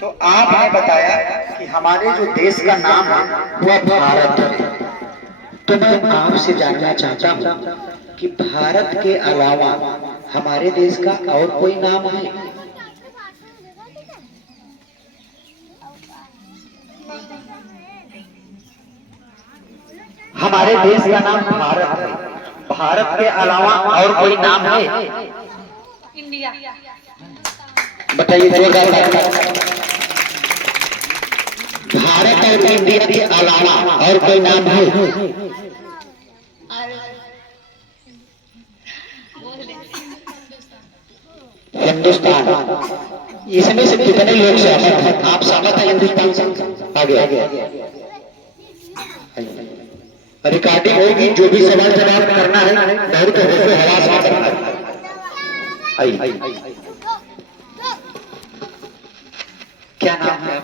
तो आपने बताया कि हमारे जो देश का नाम है वह भारत है। तो मैं आपसे जानना चाहता हूँ कि भारत के अलावा हमारे देश का और कोई नाम है? हमारे देश का नाम भारत है। भारत के अलावा और कोई नाम है? इंडिया। बताइए जोरदार। भारत और इंडिया के अलावा और कोई नाम है? हिंदुस्तान। इसमें से कितने लोग सहमत हैं? आप सहमत हैं हिंदुस्तान से? आगे रिकॉर्डिंग होगी। जो भी सवाल जवाब करना है बहुत होशो हवास में करना है। क्या नाम है?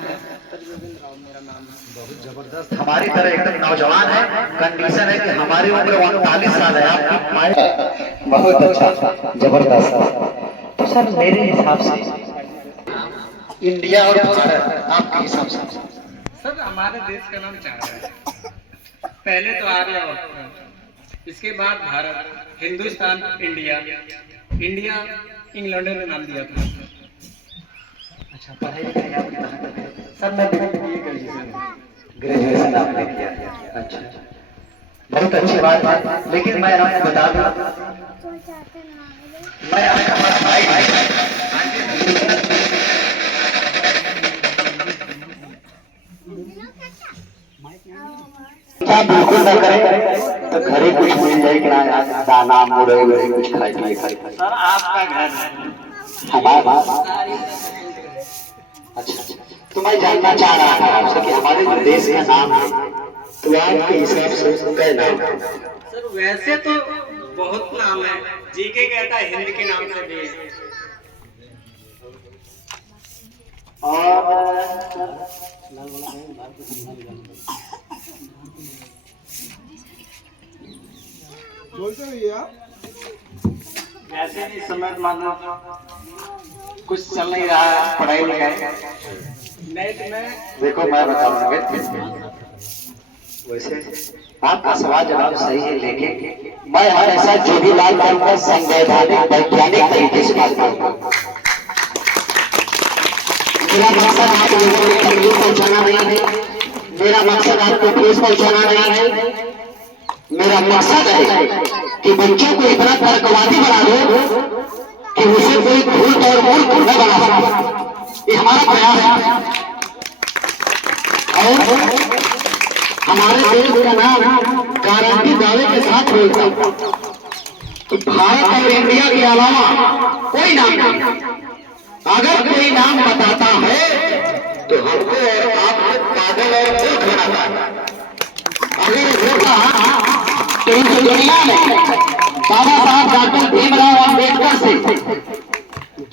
बहुत जबरदस्त। हमारी तरह एकदम नौजवान है। कंडीशन है कि हमारी उम्र 39 साल है। आप बहुत अच्छा, जबरदस्त। तो सर मेरे हिसाब से इंडिया और भारत आपके हिसाब से? सर हमारे देश का नाम चार है। पहले तो आर्यभट्ट, इसके बाद Bharat, Hindustan, India. India England ने नाम दिया था। अच्छा, पढ़ाई लिखाई आप कहाँ करते हैं? सर मैं ग्रेजुएशन आपने किया। अच्छा, बहुत अच्छी बात है। लेकिन मैं आपको बता दूं, मैं आपका भाई बिल्कुल न करें तो घरे कुछ मिल जाए कि ना दाना मुड़े हुए कुछ खाए पिए खाए। सर आपका घर है हमारा। अच्छा, तो मैं जानना चाह रहा था आपसे कि हमारे जो देश का नाम है तो आपके हिसाब से उसका नाम है? सर वैसे तो बहुत नाम है। जीके कहता है हिंद के नाम से भी है। और बोलते भैया वैसे भी समय मानो कुछ चल नहीं रहा है पढ़ाई लिखाई। नेट में देखो मैं बताऊंगा। वैसे आपका सवाल जवाब सही है, लेकिन मैं हमेशा जो भी बात करूंगा संवैधानिक वैज्ञानिक तरीके से बात करूंगा। मेरा मकसद आप लोगों को तकलीफ पहुंचाना नहीं है। मेरा मकसद आपको ठेस पहुंचाना नहीं है। मेरा मकसद है कि बच्चों को इतना तर्कवादी बना दो कि उसे कोई धूर्त और मूर्ख न बना सके। ये हमारा प्रयास है। और हमारे देश का नाम गारंटी दावे के साथ बोलता हूं कि भारत और इंडिया के अलावा कोई नाम नहीं। अगर कोई नाम बताता है तो हमको और आपको पागल और मूर्ख बनाता है। अगर होता तो इस दुनिया में बाबा साहब डॉक्टर भीमराव अम्बेडकर से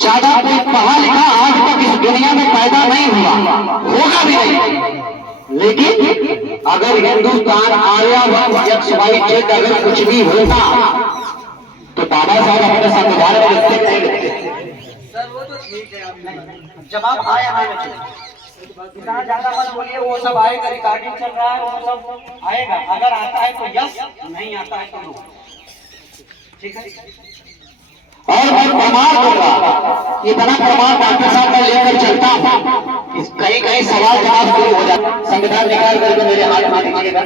ज्यादा कोई पढ़ा लिखा आज तक इस दुनिया में पैदा नहीं हुआ, होगा भी नहीं। लेकिन अगर हिंदुस्तान आर्यभट्ट XYZ अगर कुछ भी होता तो बाबा साहब अपने संविधान में लिखते नहीं लिखते। सर वो तो ठीक है। आप जवाब आया ना इतना ज्यादा मत बोलिए। वो सब आएगा, रिकॉर्डिंग चल रहा है, वो सब आएगा। अगर आता है तो यस, नहीं आता है तो नो। ठीक है। और मैं प्रमाण दूंगा। इतना प्रमाण डॉक्टर साहब मैं लेकर चलता हूँ। कहीं कहीं सवाल जवाब शुरू हो जाता। संविधान निकाल करके मेरे हाथ में दीजिएगा।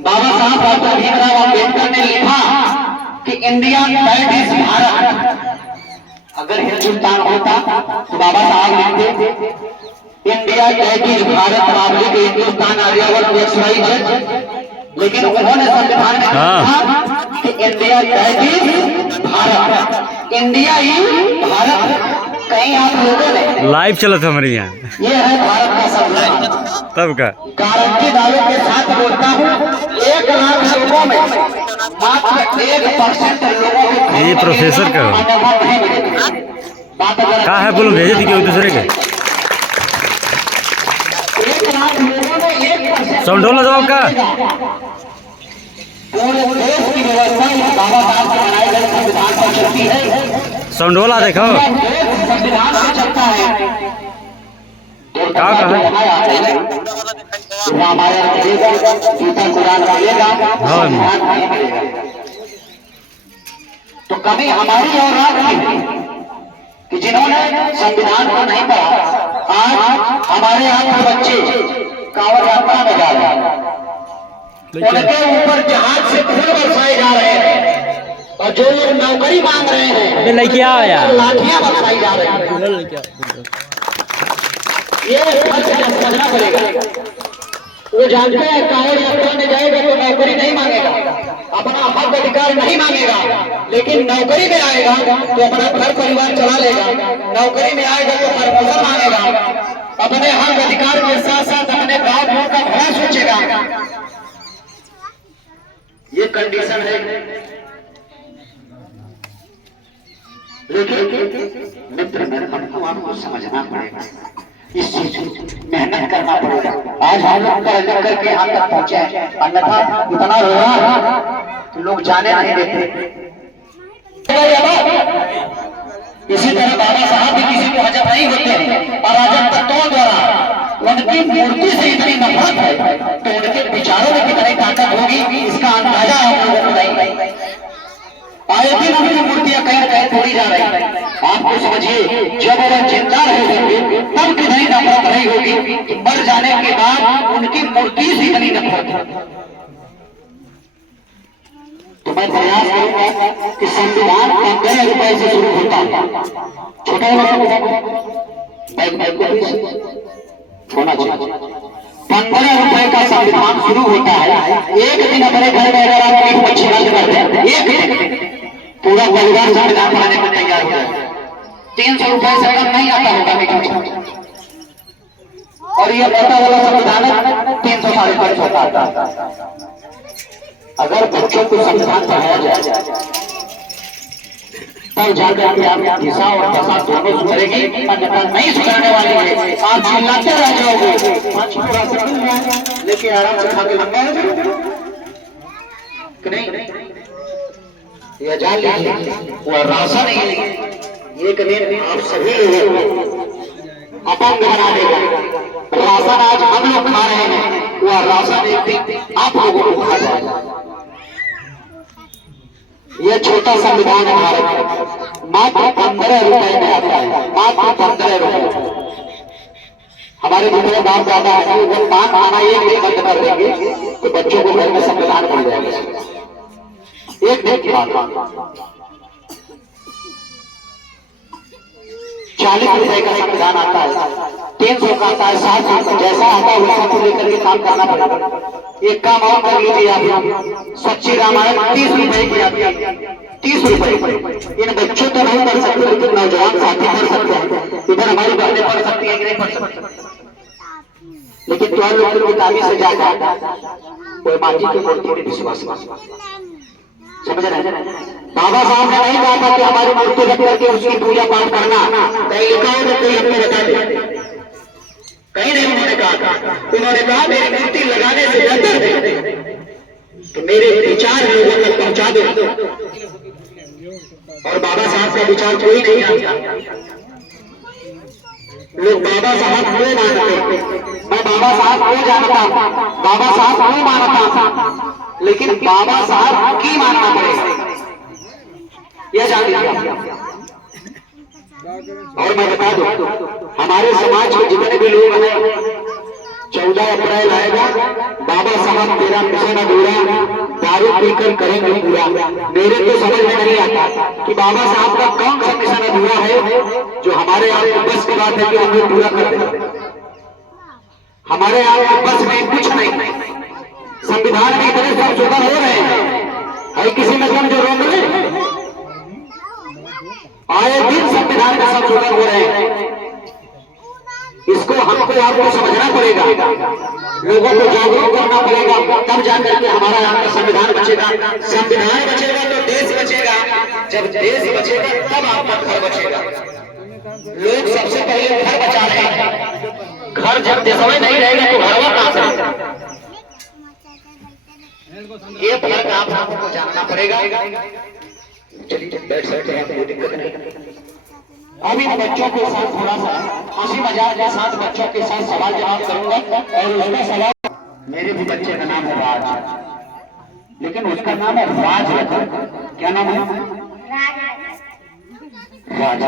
बाबा साहब डॉक्टर भीमराव अम्बेडकर ने लिखा कि इंडिया दैट इज भारत। अगर हिंदुस्तान होता तो बाबा साहब लिखते इंडिया दैट इज भारत नागरिक हिंदुस्तान आर्यभट्ट XYZ। लेकिन उन्होंने संविधान में कहा कि India that is Bharat. India ही भारत। कहीं आप लोगों ने लाइव चला था हमारे यहाँ। ये है भारत का संविधान। तब का गारंटी दावे के साथ बोलता हूँ 1 लाख लोगों में मात्र 1% लोगों के ये प्रोफेसर का कहा है बोलो भेजे थी कि दूसरे के समझोला जवाब का पूरे देश की व्यवस्था बाबा साहब के बनाए गए संविधान पर चलती है। समझोला देखो संविधान से चलता है। क्या कहा? रामायण मिलेगा, गीता कुरान मिलेगा, हाँ। संविधान नहीं मिलेगा। तो कभी हमारी और आपकी कि जिन्होंने संविधान को नहीं पढ़ा, आज हमारे यहाँ के बच्चे कांवड़ यात्रा में जा रहे हैं, उनके ऊपर जहाज से फूल बरसाए जा रहे हैं, और जो लोग नौकरी मांग रहे हैं लड़की आओ यार, लाठियां बरसाई जा रही हैं। ये समझना पड़ेगा। वो जानते हैं कांवड़ यात्रा में जाएगा तो नौकरी नहीं मांगेगा, अपना हक अधिकार नहीं मांगेगा, लेकिन नौकरी में आएगा तो अपना घर परिवार चला लेगा। नौकरी में आएगा तो प्रमोशन मांगेगा, अपने हक अधिकार के साथ साथ अपने गांव का भला सोचेगा। ये कंडीशन है। लेकिन मित्र हमको आपको समझना पड़ेगा, इस चीज मेहनत करना पड़ेगा। आज हम लोग पढ़ लिख करके यहाँ तक पहुंचे हैं, अन्यथा इतना रोना तो लोग जाने नहीं देते। इसी तरह बाबा साहब भी किसी को हजम नहीं होते हैं, और अराजक तत्वों द्वारा उनकी मूर्ति से इतनी नफरत है तो उनके विचारों में कितनी ताकत होगी, इसका अंदाजा हम लोगों को नहीं। आए दिन उनकी मूर्तियां कहीं कहीं तोड़ी जा रही है। आपको समझिए, जब वह जिंदा रहेंगे तब कितनी नफरत नहीं होगी कि मर जाने के बाद उनकी मूर्ति से इतनी नफरत है। तो मैं प्रयास करूंगा कि संविधान 15 रुपए से शुरू होता है। छोटा होना चाहिए। 15 रुपए का संविधान शुरू होता है। एक दिन अपने घर में अगर आप एक मच्छी बंद कर दें, एक दिन पूरा परिवार संविधान पढ़ाने को तैयार हो जाए। 300 रुपए से कम नहीं आता होगा मीठा, और ये मोटा वाला संविधान 300 साढ़े 350 का आता। अगर बच्चों को संविधान पढ़ाया जाए तब जाकर के आप दिशा और दशा दोनों सुधरेगी, अन्यथा नहीं सुधरने वाली है। आप चिल्लाते रह जाओगे, लेकिन आराम से खा के लंबा हो जाओगे कि नहीं। यह जान लीजिए, वह राशन एक दिन आप सभी लोगों अपंग बना देगा। राशन आज हम लोग खा रहे हैं, वह राशन एक दिन आप लोगों को खा जाएगा। यह छोटा संविधान है भारत, मात्र 15 रुपए में आता है, मात्र 15 रुपए। हमारे जितने बाप दादा है वो पान खाना एक दिन बंद कर देंगे तो बच्चों को घर में संविधान मिल जाएगा। एक दिन की बात, 40 रुपए का संविधान आता है, 300 का आता है, 60 रुपए जैसा आता है वैसा को लेकर के काम करना पड़ेगा। एक काम और कर लीजिए आप, सच्ची रामायण 30 रुपए की आती है, 30 रुपए। इन बच्चों तो नहीं पढ़ सकते, लेकिन नौजवान साथी पढ़ सकते हैं। इधर हमारी बहनें पढ़ सकती है कि नहीं पढ़ सकती, लेकिन तुम्हारे लोग की किताबी से ज्यादा कोई माटी की मूर्ति में विश्वास समझ रहे हैं। बाबा साहब ने नहीं कहा था कि हमारी मूर्ति रख करके उसकी पूजा पाठ करना, कहीं लिखा हो तो कोई अपने बता दे, कहीं नहीं उन्होंने कहा। उन्होंने कहा मेरी मूर्ति लगाने से बेहतर है तो मेरे विचार लोगों तक पहुंचा दो। और बाबा साहब का विचार कोई नहीं आता। लोग बाबा साहब को मानते, मैं बाबा साहब को जानता हूं, बाबा साहब को मानता हूं, लेकिन बाबा साहब की मानना पड़ेगा, यह जान लीजिए। और मैं बता दूं, हमारे समाज के जितने भी लोग हैं, 14 अप्रैल आएगा, बाबा साहब तेरा मिशन अधूरा, दारू पीकर करेंगे पूरा। मेरे तो समझ में नहीं आता कि बाबा साहब का कौन सा मिशन अधूरा है जो हमारे यहाँ को बस की बात है कि हम लोग पूरा कर दें। हमारे यहाँ को बस में कुछ नहीं। संविधान में इतने संशोधन हो रहे हैं, किसी में जो रोक रहे, आए दिन संविधान में संशोधन हो रहे हैं। इसको हमको आपको समझना पड़ेगा, लोगों को जागरूक करना पड़ेगा, तब जाकर के हमारा यहाँ का संविधान बचेगा। संविधान बचेगा तो देश बचेगा, जब देश बचेगा तब आपका घर बचेगा। लोग सबसे पहले घर बचा रहे हैं, घर जब देश में नहीं रहेगा तो घर कहां से रहेगा? ये फर्क आप सबको जानना पड़ेगा। चलिए बैठ सकते हैं, कोई दिक्कत नहीं। अभी बच्चों के साथ थोड़ा सा हंसी मजाक के साथ बच्चों के साथ सवाल जवाब करूंगा। और उसका सवाल, मेरे भी बच्चे का नाम है राज, लेकिन उसका नाम है राज रतन। क्या नाम है? राज।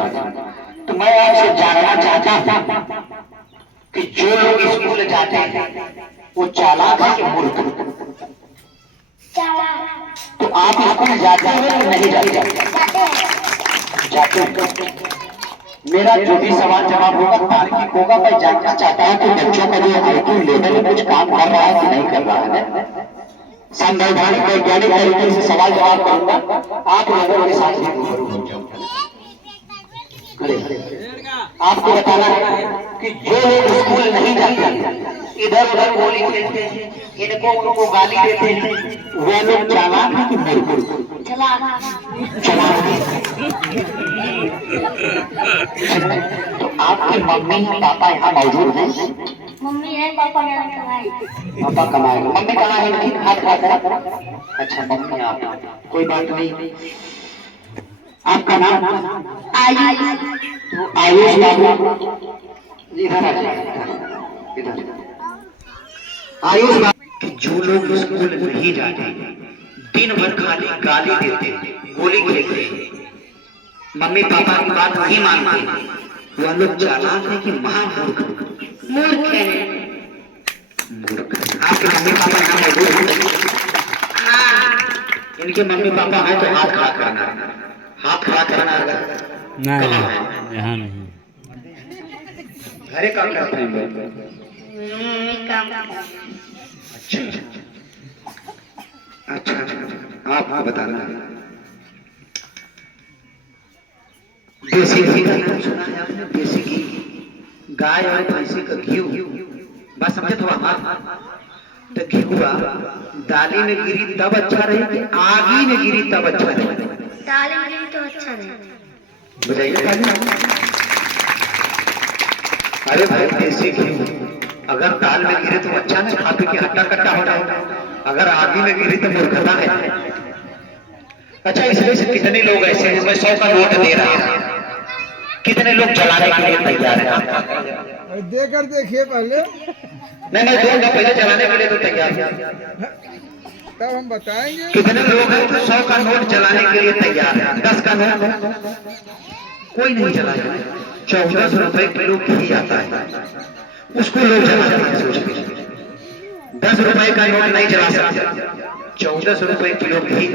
तो मैं आपसे जानना चाहता हूं कि जो लोग स्कूल जाते हैं वो चालाक है कि मूर्ख? तो आप स्कूल जाते हैं या नहीं जाते? जाते। मेरा जो भी सवाल जवाब होगा तार्किक होगा। मैं जानना चाहता हूं कि बच्चों का जो आईक्यू लेवल है कुछ काम कर रहा है कि नहीं कर रहा है। संवैधानिक वैज्ञानिक तरीके से सवाल जवाब करूंगा, आप लोगों के साथ ही रूबरू हो जाऊंगा। आपको बताना है कि जो लोग स्कूल नहीं जाते, इधर उधर गोली खेलते हैं, इनको उनको गाली देते हैं, वे लोग चालाक हैं कि मूर्ख? चालाक। तो आपके मम्मी पापा यहाँ मौजूद हैं? मम्मी है, पापा कमाए। पापा कमाए। मम्मी कहाँ है इनकी? हाथ खड़ा। अच्छा मम्मी आप, कोई बात नहीं। आपका नाम? आयुष। आयुष बाबू इधर आ जाइए, इधर। आयुष बाबू, जो लोग स्कूल नहीं जाते, दिन भर खाली गाली देते, गोली खेलते, मम्मी पापा की बात नहीं मानते, वह लोग चालाक है कि महामूर्ख? मूर्ख है। आपके मम्मी पापा यहाँ मौजूद हैं? इनके मम्मी पापा हैं तो हाथ खड़ा करना, हाथ खड़ा करना। नहीं, यहाँ नहीं। घरे काम करते हैं? अच्छा अच्छा, आपको बताना है। देसी घी का नाम सुना है आपने? देसी घी, गाय और भैंसी का घी, बस समझे थोड़ा। तो घी हुआ दाली में गिरी तब अच्छा रही, आगी में गिरी तब अच्छा रही? दाल में गिरी तो अच्छा नहीं। बुझाइए। अरे भाई देसी घी अगर दाल में गिरे तो अच्छा नहीं, खा पी के हट्टा कट्टा हो जाएगा। अगर आगी में गिरी तो मूर्खता है। अच्छा इसमें से कितने लोग ऐसे हैं, मैं 100 का नोट दे रहा हूं, कितने लोग जलाने के लिए तैयार हैं? देकर देखिए पहले। नहीं दूंगा, पहले जलाने के लिए तो तैयार है, तब हम बताएंगे। कितने लोग हैं 100 का नोट जलाने के लिए तैयार है? 10 का नोट कोई नहीं जलाएगा। 1400 रुपए किलो घी आता है, उसको लोग जलाते हैं। सोच लीजिए 10 रुपए का नोट नहीं जला सकते, 1400 रुपए किलो घी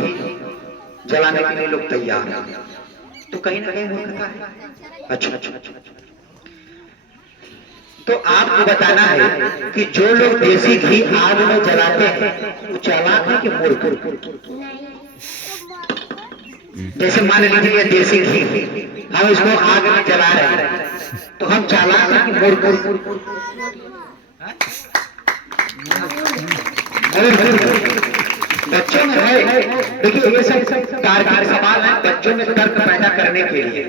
जलाने के लिए लोग तैयार हैं। तो कहीं ना कहीं मूर्खता है। अच्छा, तो आपको बताना है कि जो लोग देसी घी आग में जलाते हैं वो चालाक है कि मूर्ख? जैसे मान लीजिए देसी घी हम इसको आग में जला रहे हैं, तो हम चालाक हैं कि मूर्ख? बच्चों में है, देखिए ये सब तार्किक सवाल है बच्चों में तर्क पैदा करने के लिए।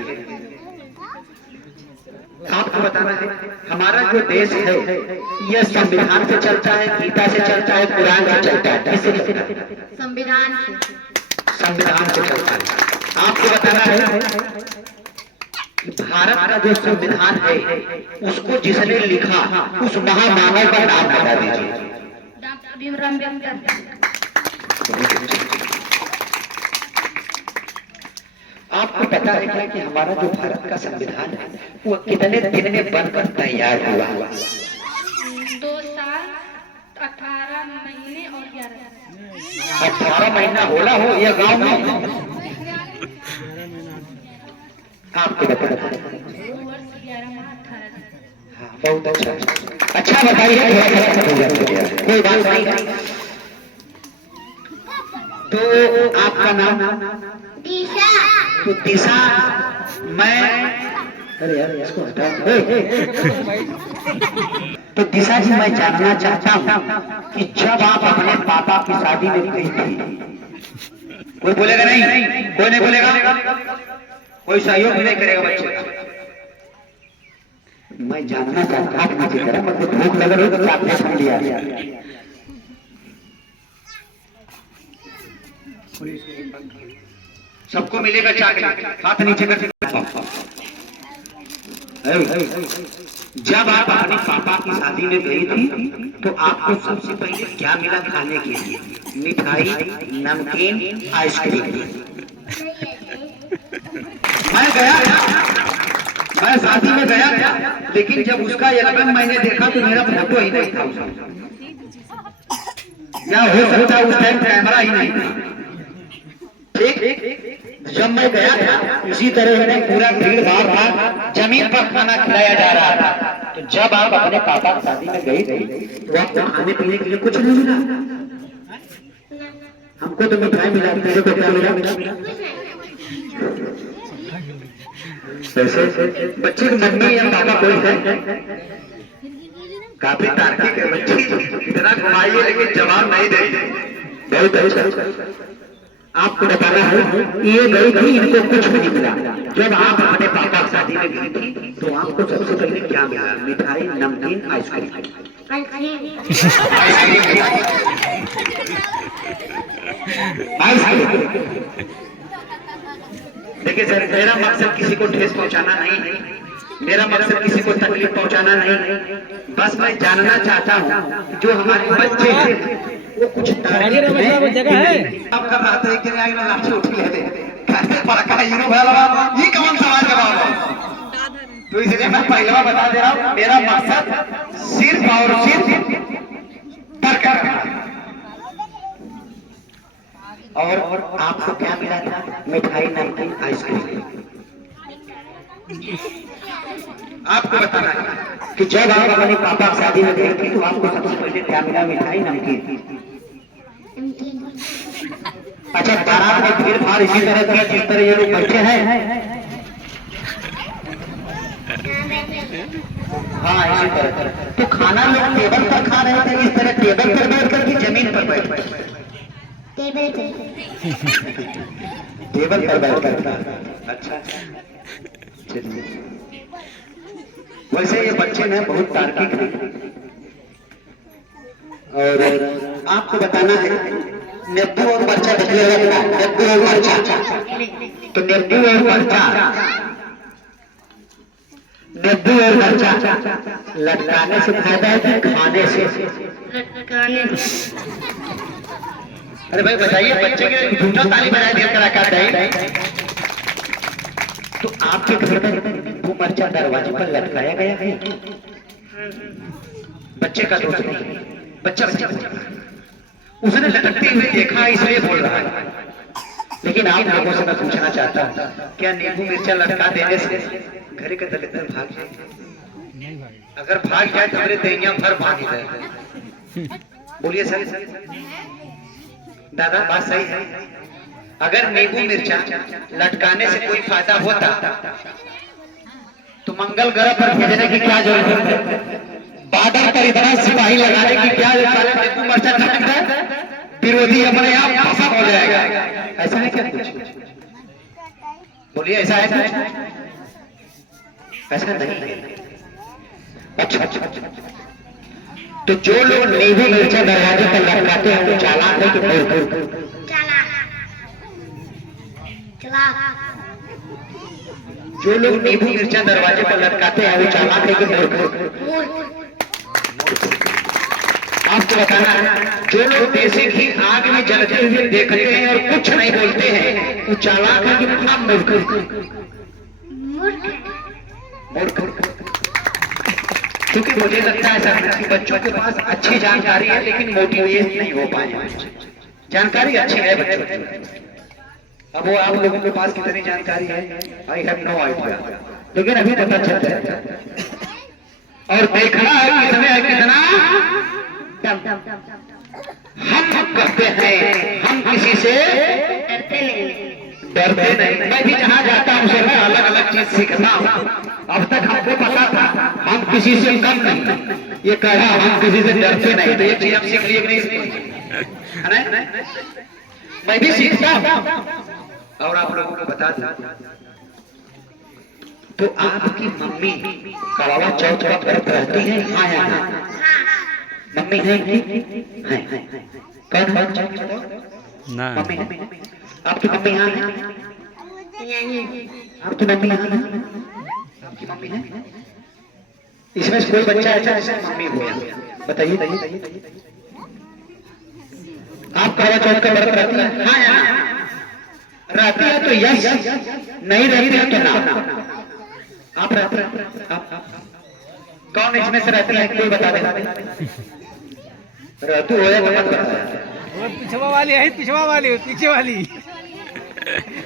आपको बताना है हमारा जो देश है यह संविधान से चलता है, गीता से चलता है, कुरान से चलता है। किससे चलता है? संविधान से चलता है। आपको बताना है भारत का जो संविधान है उसको जिसने लिखा उस महामानव का नाम बता दीजिए। डॉक्टर भीमराव अम्बेडकर। आपको पता है क्या कि हमारा जो भारत का संविधान है वो कितने दिन में बनकर तैयार हुआ? 2 साल 18 महीने और 11। 18 महीना होला हो यह गांव में? आपको बता 2 वर्ष 11 माह 18 दिन। हाँ, बहुत अच्छा। अच्छा बताइए, कोई बात नहीं। तो आपका नाम? दिशा। तो दिशा, मैं अरे यार इसको हटा। तो दिशा जी मैं जानना चाहता हूँ कि जब आप अपने पापा की शादी में गई थी, कोई बोलेगा नहीं? कोई नहीं बोलेगा? कोई सहयोग भी नहीं करेगा बच्चे का? मैं जानना चाहता हूँ, मुझे करा मतलब भूख लग रही तो आपने सुन लिया। सबको मिलेगा चाकरी, हाथ नीचे करके। जब आप अपने पापा की शादी में गई थी तो आपको सबसे पहले क्या मिला खाने के लिए? मिठाई, नमकीन, आइसक्रीम। मैं गया था, मैं शादी में गया था, लेकिन जब उसका एल्बम मैंने देखा तो मेरा फोटो ही नहीं था उसमें। या हो सकता है उस टाइम कैमरा ही नहीं था। ठीक, जब मैं गया था इसी तरह में पूरा भीड़ भाड़ था, जमीन पर खाना खिलाया जा रहा था। तो जब आप अपने पापा की शादी में गई थी तो आपको खाने पीने के लिए कुछ नहीं मिला? हमको तो मिठाई मिला, तेरे को क्या मिला? वैसे बच्चे की मम्मी या पापा कोई है? काफी तार्किक है बच्ची, इतना घुमाइए लेकिन जवाब नहीं देगी। बहुत अच्छा। आपको बताना है ये गई थी, इनको कुछ भी नहीं मिला। जब आप अपने पापा की शादी में गई थी तो आपको सबसे पहले क्या मिला? मिठाई, नमकीन, आइसक्रीम। देखिए सर, मेरा मकसद किसी को ठेस पहुंचाना नहीं है, मेरा मकसद किसी को तकलीफ पहुंचाना नहीं है। बस मैं जानना चाहता हूँ जो हमारे बच्चे हैं वो कुछ जगह है अब कर रहा था कि नहीं ना लाठी उठ ले दे कहते पर का हीरो भला ये कौन सवाल जवाब है? तो इसलिए मैं पहले बता दे रहा हूँ, मेरा मकसद सिर्फ और सिर्फ तर्क है। और आपको क्या मिला था? मिठाई, नमकीन, आइसक्रीम। आपको बताना है कि जब आप अपने पापा की शादी में गए थे तो आपको सबसे पहले क्या मिला? मिठाई, नमकीन। अच्छा, बारात में भीड़ भाड़ इसी तरह किया जिस तरह ये लोग बैठे हैं? हाँ, इसी तरह। तो खाना लोग टेबल पर खा रहे थे, इस तरह टेबल पर बैठ कर के जमीन पर बैठ कर? टेबल पर बैठ कर। अच्छा, वैसे ये बच्चे ना बहुत तार्किक हैं। और आपको बताना है नींबू और मरचा देखिएगा, नींबू और मरचा। तो नींबू और मरचा, नींबू और मरचा लटकाने से फायदा है कि खाने से? अरे भाई बताइए, बच्चे के झूठा ताली बजा दिया कलाकार नहीं। तो आपके घर पर नींबू मरचा दरवाजे पर लटकाया गया है? बच्चे का दोस्त नहीं, बच्चा उसने लटकते हुए देखा इसलिए बोल रहा है। लेकिन आप लोगों से मैं पूछना चाहता हूँ, क्या नींबू मिर्चा लटका देने से घर के दलित भाग जाए? अगर भाग जाए तो मेरे दैया भर भाग जाए। बोलिए सर, दादा बात सही है? अगर नींबू मिर्चा लटकाने से कोई फायदा होता तो मंगल ग्रह पर भेजने की क्या जरूरत है? बादल पर इतना सिपाही लगाने की क्या जरूरत है? नींबू मिर्चा लटक जाए, विरोधी अपने आप फंसा हो जाएगा। ऐसा है क्या कुछ? बोलिए, ऐसा है? ऐसा नहीं। अच्छा, तो जो लोग नींबू मिर्चा दरवाजे पर लटकाते हैं वो चालाक है कि मूर्ख? जो लोग नींबू मिर्चा दरवाजे पर लटकाते हैं वो चालाक है कि मूर्ख? आपको बताना है, जो लोग देसी घी आग में जलते हुए देखते हैं और कुछ नहीं बोलते हैं वो चालाक है कि मूर्ख? मूर्ख। क्योंकि मुझे लगता है सर कि बच्चों के पास अच्छी जानकारी है लेकिन मोटिवेट नहीं हो पाए। जानकारी अच्छी है बच्चों की, अब वो आप लोगों के पास कितनी जानकारी है आई हैव नो आइडिया, लेकिन अभी पता चलता है। और देखना है किसने है कितना हम करते हैं, हम किसी से डरते नहीं। मैं भी जहाँ जाता हूँ उसे मैं अलग अलग चीज सीखता हूँ। अब तक हमको पता था हम किसी से कम नहीं, ये कह रहा हम किसी से डरते नहीं, तो ये चीज हम सीख लिए कि नहीं? मैं भी सीखता हूँ और आप लोगों को बता दूं तो आपकी मम्मी करवा चौथ का व्रत रहती है? हाँ है, मम्मी है? कौन है? मम्मी है? आपकी मम्मी यहाँ है? आपकी मम्मी यहाँ है? आपकी मम्मी है? इसमें से कोई बच्चा ऐसा ऐसा मम्मी हुआ? बताइए। आप करवा चौथ का व्रत रखती हैं? हाँ रहती है तो यस, नहीं रहती है तो ना। आप रहते हैं? कौन इसमें से रहते हैं कोई बता दे। रहतू हो या तो मत बता। पिछवा वाली है, पिछवा वाली पीछे वाली।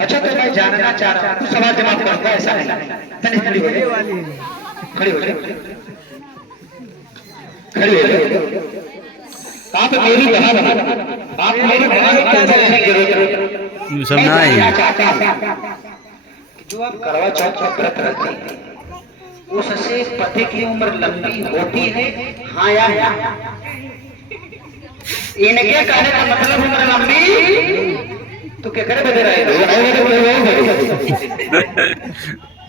अच्छा तो मैं जानना चाह रहा हूँ, सवाल जवाब करूंगा, ऐसा नहीं। खड़ी हो जाए, खड़ी हो जाए। आप मेरी बहन, आप मेरी बहन सब ना ही जो आप करवा चौथ का व्रत रखते हैं उससे पति की उम्र लंबी होती है? हाँ या ना? इनके कहने का मतलब उम्र लंबी तो क्या करे बदल रहे?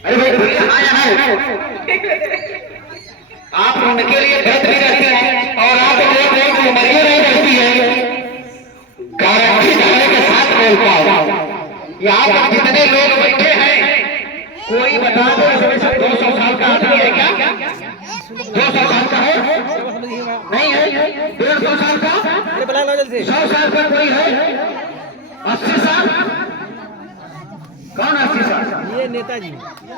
अरे भाई बोलिए हाँ या ना? आप उनके लिए व्रत भी रखते हैं और आप लोग उम्रिया नहीं रखती है। गारंटी देने के साथ बोलता हूँ, यहाँ पर जितने लोग बैठे हैं कोई बता दो इसमें से 200 साल का आदमी है क्या? 200 साल का है? नहीं है। 150 साल का? 100 साल का कोई है? 80 साल? कौन 80 साल? ये नेताजी,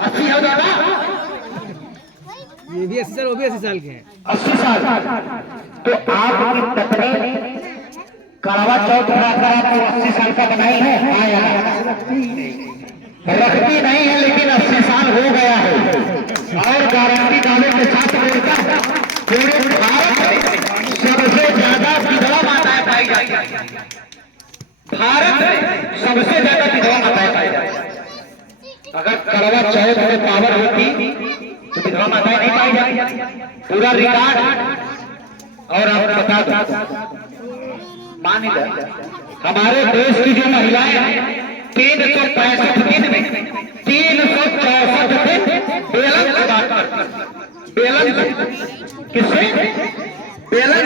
80 हो जाएगा? ये भी 80 साल, वो भी 80 साल के हैं। 80 साल। तो आपकी पत्नी करवा चौथ कराकर आपको 80 साल का बनाई है? हाँ या ना? रखती नहीं है लेकिन 80 साल हो गया है और गारंटी दावे के साथ बोलता है पूरे भारत में सबसे ज्यादा विधवा माताएं पाई जाती है। भारत में सबसे ज्यादा विधवा माताएं पाई जाती है। अगर करवा चौथ में पावर होती तो विधवा माताएं नहीं पाई जाती। पूरा रिकॉर्ड और आप बता दो, मान लीजिए हमारे देश की जो महिलाएं हैं 365 दिन में 364 दिन बेलन से बात करती। बेलन से किससे? बेलन